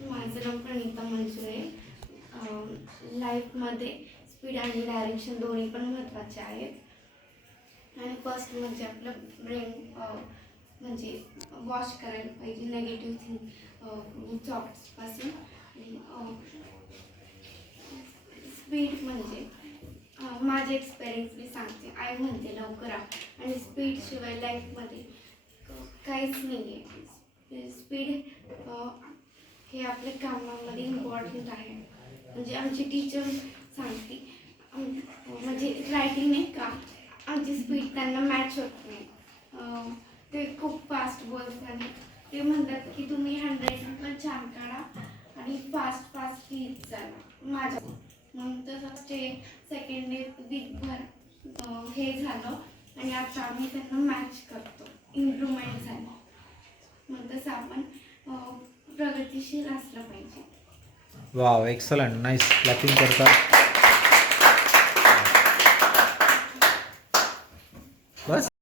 माझं नाव प्रणिता मंजुळे. लाईफमध्ये स्पीड आणि डायरेक्शन दोन्ही पण महत्त्वाचे आहेत. आणि फर्स्ट म्हणजे आपलं ब्रेन म्हणजे वॉश करायला पाहिजे नेगेटिव्ह थॉट्सपासून. स्पीड म्हणजे माझे एक्सपिरियन्स मी सांगते. आई म्हणते लवकर आ, आणि स्पीडशिवाय लाईफमध्ये काहीच नाही आहे. स्पीड हे आपल्या कामामध्ये इम्पॉर्टंट आहे. म्हणजे आमची टीचर सांगते म्हणजे रायटिंग नाही का, आमची स्पीड त्यांना मॅच होत नाही. ते खूप फास्ट बोलतात. ते म्हणतात की तुम्ही हँडरायटिंग पण छान काढा आणि फास्ट फास्ट लिहित जाणार माझ्या. मग तसंच ते सेकंड वीकभर हे झालं आणि आता आम्ही त्यांना मॅच करतो, इम्प्रूव्हमेंट झाली. मग तसं आपण प्रगतिशील असलं पाहिजे. Wow, excellent, nice. क्लॅपिंग करता. बस.